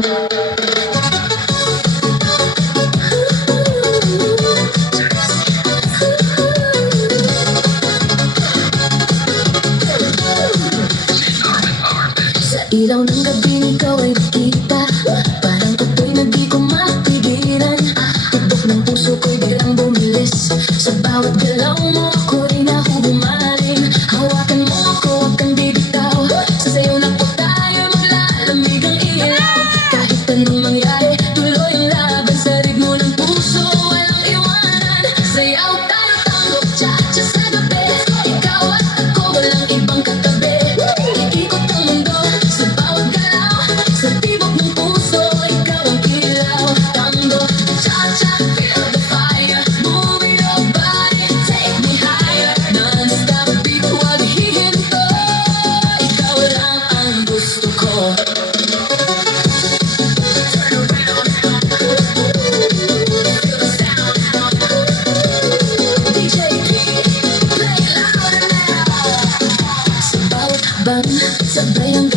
Sa ilaw ng gabing ikaw ay nakita, parang tukoy na di ko mapigilan. Tibok ng puso ko'y biglang bumilis, sa bawat galaw mo ako'y nahuhumaling. Hawakan mo ako, huwag kang bibitaw, sa sayo na po tayo maglalamig ang ilaw. Kahit anong mangyari, tuloy ang laban sa ritmo ng puso, walang iwanan. Sayaw tayo, tango, cha-cha sa gabi, ikaw at ako, walang ibang katabi. Iikot ang mundo sa bawat galaw, sa tibok ng puso, ikaw ang ilaw. Tango, cha-cha, feel the fire, moving your body, take me higher. Non-stop beat, huwag hihinto, ikaw lang ang gusto ko. Turn around now, feel the sound. DJ Key, play louder now. Sa bawat habang, sabay ang